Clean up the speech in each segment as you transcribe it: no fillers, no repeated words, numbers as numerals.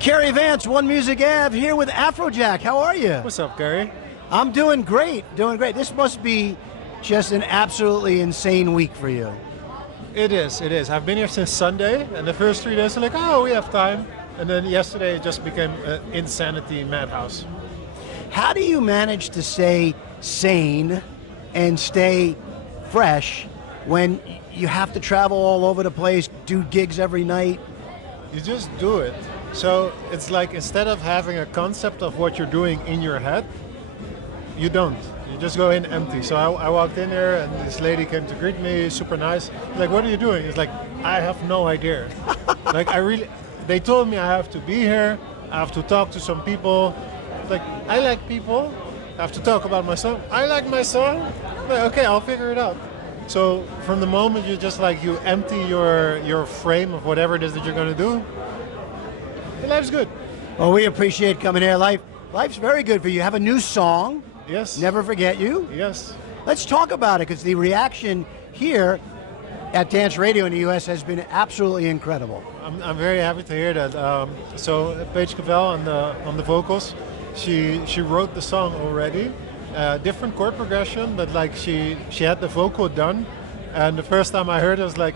CARY Vance, One Music Ave, here with Afrojack. How are you? What's up, Gary? I'm doing great, doing great. This must be just an absolutely insane week for you. It is, it is. I've been here since Sunday, and the first 3 days are like, oh, we have time. And then yesterday it just became an insanity madhouse. How do you manage to stay sane and stay fresh when you have to travel all over the place, do gigs every night? You just do it. So it's like instead of having a concept of what you're doing in your head, you don't. You just go in empty. So I walked in there and this lady came to greet me, super nice. Like, what are you doing? It's like, I have no idea. Like, they told me I have to be here, I have to talk to some people. Like, I like people, I have to talk about my song. I like my song. Like, okay, I'll figure it out. So from the moment you just like, you empty your frame of whatever it is that you're gonna do, life's good. Well, we appreciate coming here. Life's very good for you. You have a new song. Yes. Never Forget You. Yes. Let's talk about it, because the reaction here at Dance Radio in the US has been absolutely incredible. I'm very happy to hear that. So Paige Cavell on the vocals, she wrote the song already. Different chord progression, but like she had the vocal done. And the first time I heard it, I was like,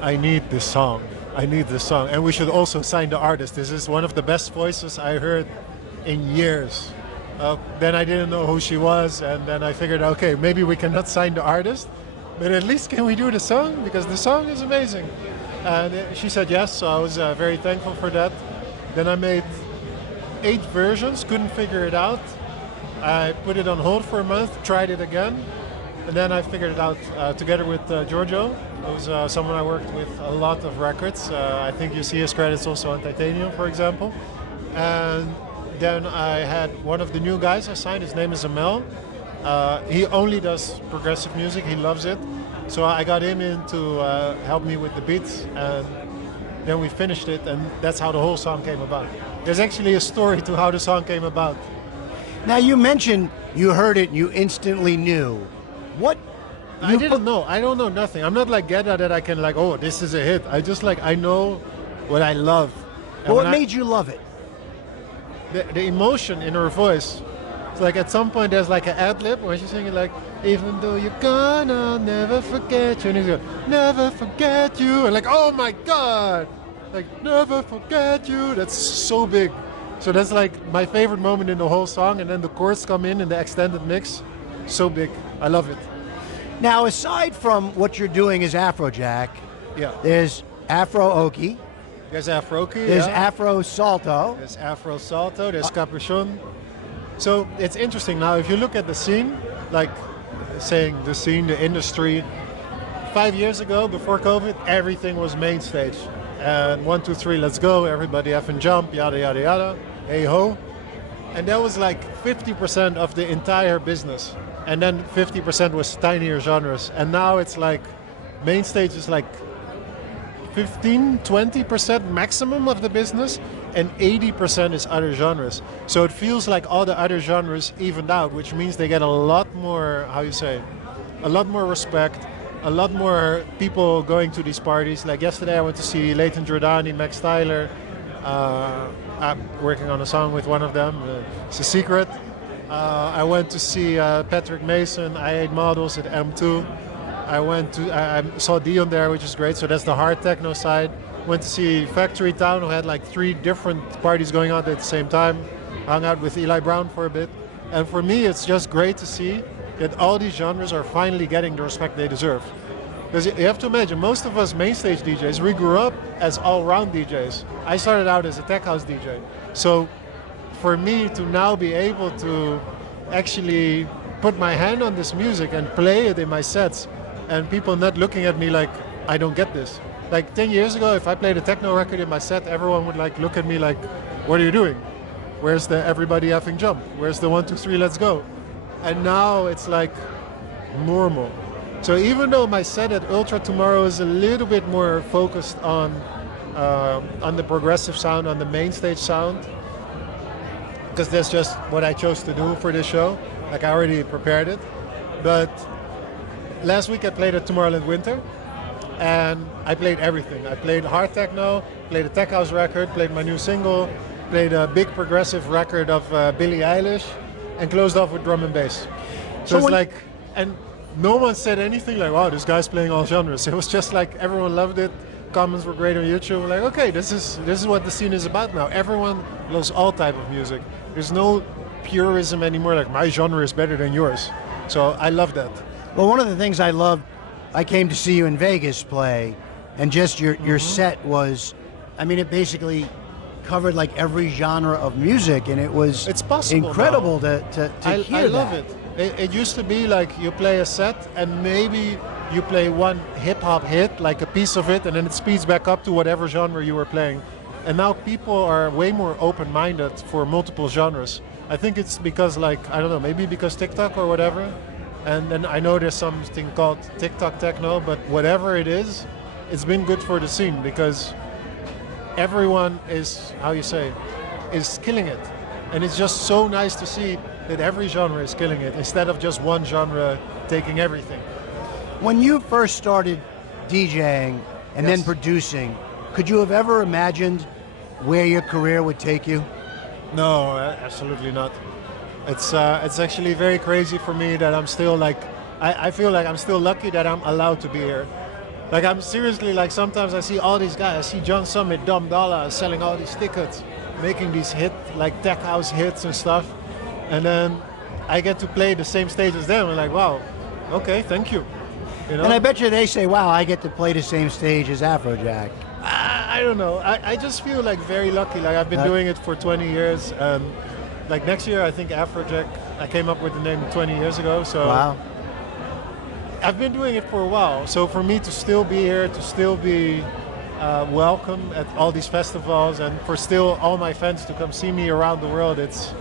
I need this song. I need this song. And we should also sign the artist. This is one of the best voices I heard in years. Then I didn't know who she was, and then I figured, okay, maybe we cannot sign the artist, but at least can we do the song? Because the song is amazing. And she said yes, so I was very thankful for that. Then I made 8 versions, couldn't figure it out. I put it on hold for a month, tried it again, and then I figured it out together with Giorgio, who's someone I worked with a lot of records. I think you see his credits also on Titanium, for example. And then I had one of the new guys I signed, his name is Amel. He only does progressive music, he loves it. So I got him in to help me with the beats, and then we finished it, and that's how the whole song came about. There's actually a story to how the song came about. Now, you mentioned you heard it and you instantly knew. What? I didn't know. I don't know nothing. I'm not like Gedda that I can like, oh, this is a hit. I just like, I know what I love. And what made you love it? The emotion in her voice. It's like at some point there's like an ad-lib where she's singing like, even though you're gone, I'll never forget you. And he's going, never forget you. And like, oh my God. Like, never forget you. That's so big. So that's like my favorite moment in the whole song. And then the chords come in the extended mix. So big. I love it. Now, aside from what you're doing as Afrojack, yeah, there's Afro Oki. There's Afro-Oki, there's yeah. Afro Salto. There's Afro Salto, there's Capuchon. So it's interesting now, if you look at the scene, like saying the scene, the industry, 5 years ago, before COVID, everything was main stage. And 1, 2, 3, let's go, everybody effing jump, yada, yada, yada, hey ho. And that was like 50% of the entire business. And then 50% was tinier genres. And now it's like, main stage is like 15-20% maximum of the business, and 80% is other genres. So it feels like all the other genres evened out, which means they get a lot more, how you say, a lot more respect, a lot more people going to these parties. Like yesterday I went to see Leighton Jordani, Max Tyler. I'm working on a song with one of them, it's a secret. I went to see Patrick Mason, I8 Models at M2. I saw Dion there, which is great, so that's the hard techno side. Went to see Factory Town, who had like 3 different parties going on at the same time. Hung out with Eli Brown for a bit. And for me, it's just great to see that all these genres are finally getting the respect they deserve. Because you have to imagine, most of us mainstage DJs, we grew up as all-round DJs. I started out as a tech house DJ. So for me to now be able to actually put my hand on this music and play it in my sets, and people not looking at me like, I don't get this. Like 10 years ago, if I played a techno record in my set, everyone would like look at me like, what are you doing? Where's the everybody effing jump? Where's the 1, 2, 3, let's go? And now it's like normal. So even though my set at Ultra tomorrow is a little bit more focused on the progressive sound, on the main stage sound, because that's just what I chose to do for this show. Like I already prepared it. But last week I played at Tomorrowland Winter, and I played everything. I played hard techno, played a tech house record, played my new single, played a big progressive record of Billie Eilish, and closed off with drum and bass. So it's like, and no one said anything like, wow, this guy's playing all genres. It was just like everyone loved it. Comments were great on YouTube. Like, okay, this is what the scene is about now. Everyone loves all type of music. There's no purism anymore, like my genre is better than yours. So I love that. Well, one of the things I loved, I came to see you in Vegas play, and just your set was, I mean, it basically covered like every genre of music, and it was incredible to hear I love it. It used to be like you play a set and maybe you play one hip-hop hit, like a piece of it, and then it speeds back up to whatever genre you were playing. And now people are way more open-minded for multiple genres. I think it's because, like, I don't know, maybe because TikTok or whatever. And then I know there's something called TikTok techno, but whatever it is, it's been good for the scene because everyone is, how you say, is killing it. And it's just so nice to see that every genre is killing it instead of just one genre taking everything. When you first started DJing and then producing, could you have ever imagined where your career would take you? No, absolutely not. It's actually very crazy for me that I'm still like, I feel like I'm still lucky that I'm allowed to be here. Like I'm seriously like, sometimes I see all these guys, I see John Summit, Dom Dollar selling all these tickets, making these like tech house hits and stuff. And then I get to play the same stage as them and like, wow, okay, thank you. You know? And I bet you they say, wow, I get to play the same stage as Afrojack. I don't know. I just feel like very lucky. Like I've been doing it for 20 years. Like next year, I think Afrojack, I came up with the name 20 years ago. So wow. I've been doing it for a while. So for me to still be here, to still be welcome at all these festivals, and for still all my fans to come see me around the world, it's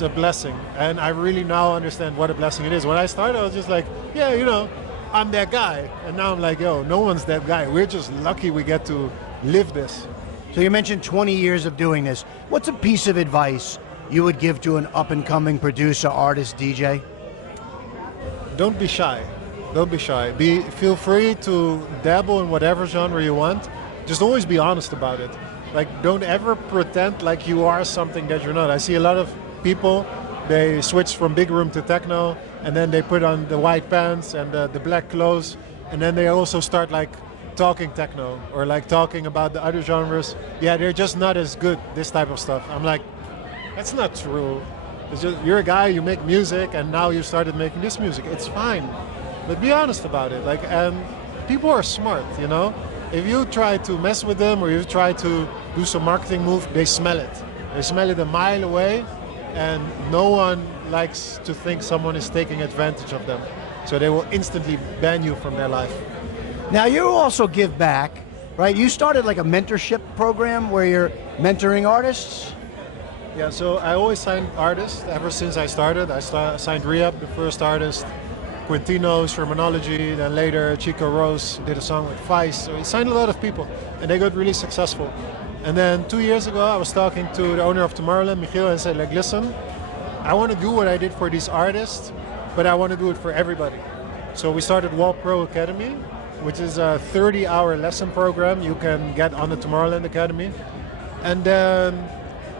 a blessing. And I really now understand what a blessing it is. When I started, I was just like, yeah, you know, I'm that guy. And now I'm like, yo, no one's that guy. We're just lucky we get to live this. So you mentioned 20 years of doing this. What's a piece of advice you would give to an up-and-coming producer, artist, DJ? Don't be shy. Don't be shy. Feel free to dabble in whatever genre you want. Just always be honest about it. Like, don't ever pretend like you are something that you're not. I see a lot of people, they switch from big room to techno, and then they put on the white pants and the black clothes, and then they also start like talking techno or like talking about the other genres. Yeah, they're just not as good, this type of stuff. I'm like, that's not true. It's just, you're a guy, you make music, and now you started making this music. It's fine, but be honest about it. Like, and people are smart, you know? If you try to mess with them or you try to do some marketing move, they smell it. They smell it a mile away, and no one likes to think someone is taking advantage of them. So they will instantly ban you from their life. Now you also give back, right? You started like a mentorship program where you're mentoring artists? Yeah, so I always signed artists ever since I started. I signed Rehab, the first artist, Quintino, Shermanology, then later Chico Rose did a song with Vice. So he signed a lot of people and they got really successful. And then 2 years ago, I was talking to the owner of Tomorrowland, Michiel, and said, like, listen, I want to do what I did for these artists, but I want to do it for everybody. So we started Wall Pro Academy, which is a 30-hour lesson program you can get on the Tomorrowland Academy. And then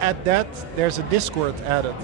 at that, there's a Discord added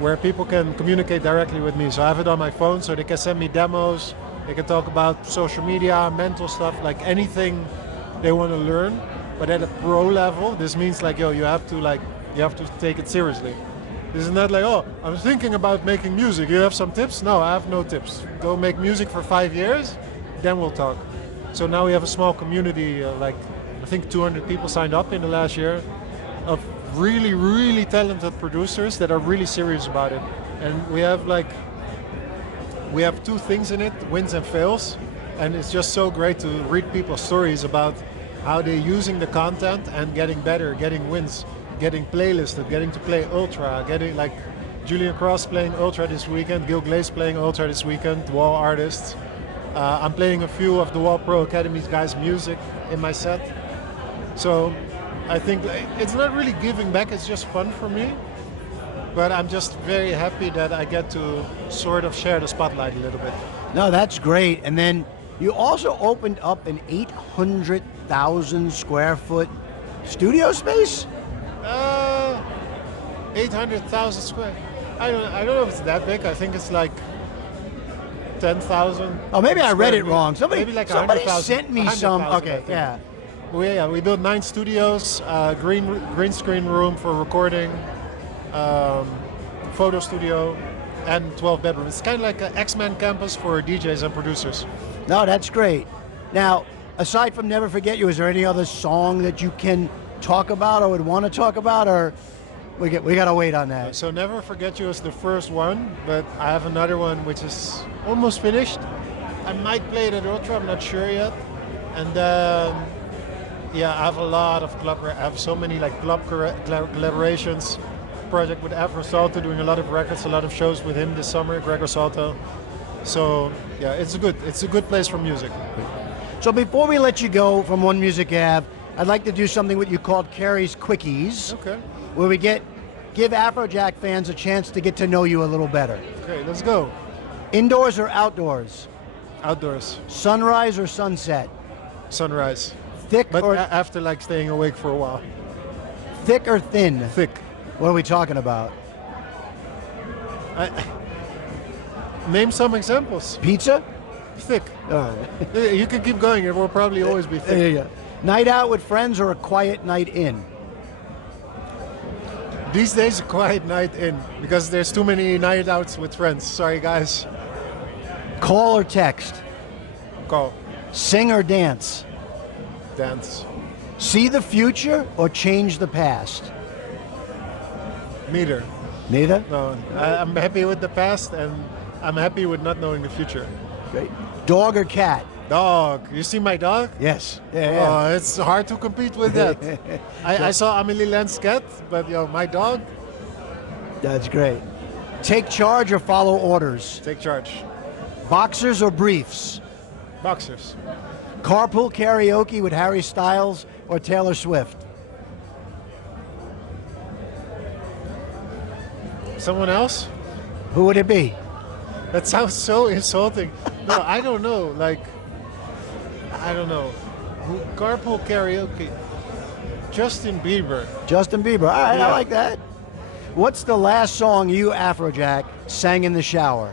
where people can communicate directly with me. So I have it on my phone, so they can send me demos, they can talk about social media, mental stuff, like anything they want to learn. But at a pro level, this means like, yo, you have to take it seriously. This is not like, oh, I'm thinking about making music. You have some tips? No, I have no tips. Go make music for 5 years, then we'll talk. So now we have a small community, like I think 200 people signed up in the last year, of really, really talented producers that are really serious about it. And we have two things in it, wins and fails. And it's just so great to read people's stories about how they're using the content and getting better, getting wins, getting playlisted, getting to play Ultra, getting like Julian Cross playing Ultra this weekend, Gil Glaze playing Ultra this weekend, Wall artists. I'm playing a few of the Wall Pro Academy's guys' music in my set. So I think it's not really giving back, it's just fun for me. But I'm just very happy that I get to sort of share the spotlight a little bit. No, that's great. And then You also opened up an 800,000 square foot studio space? 800,000 square. I don't know if it's that big. I think it's like 10,000. Oh, maybe I read it meters. wrong. Somebody, Maybe like somebody 100,000. sent me some. 100,000, I Okay, think. yeah. We built 9 studios, green screen room for recording, photo studio, and 12 bedrooms. It's kind of like an X-Men campus for DJs and producers. No, that's great. Now, aside from Never Forget You, is there any other song that you can talk about or would want to talk about, or we got to wait on that? So Never Forget You is the first one, but I have another one which is almost finished. I might play it at Ultra, I'm not sure yet. And yeah, I have a lot of I have so many like club collaborations. Project with Afrojack, doing a lot of records, a lot of shows with him this summer, Gregor Salto. So yeah, it's a good place for music. So before we let you go from One Music Ave, I'd like to do something what you called CARY's Quickies, Okay. where we give Afrojack fans a chance to get to know you a little better. Okay, let's go. Indoors or outdoors? Outdoors. Sunrise or sunset? Sunrise. Thick But or after like staying awake for a while. thick or thin? Thick. What are we talking about? Name some examples. Pizza? Thick. You can keep going. It will probably always be There thick. you go. Night out with friends or a quiet night in? These days, a quiet night in because there's too many night outs with friends. Sorry, guys. Call or text? Call. Sing or dance? Dance. See the future or change the past? Neither. Neither? No, I'm happy with the past and I'm happy with not knowing the future. Great. Dog or cat? Dog. You see my dog? Yes. Yeah. Oh, it's hard to compete with that. I saw Amelie Lens cat, but my dog, That's great. Take charge or follow orders? take charge. Boxers or briefs? Boxers. Carpool karaoke with Harry Styles or Taylor Swift? Someone else? Who would it be? That sounds so insulting. No, I don't know. Like, I don't know. Carpool karaoke. Justin Bieber. Justin Bieber. All right, Yeah. I like that. What's the last song you, Afrojack, sang in the shower?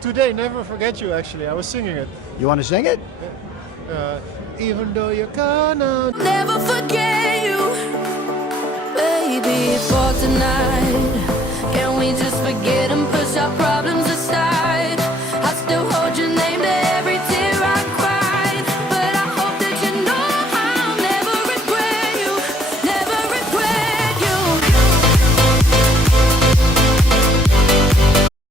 Today, Never Forget You, actually. I was singing it. You want to sing it? Even though you're gone, Never forget.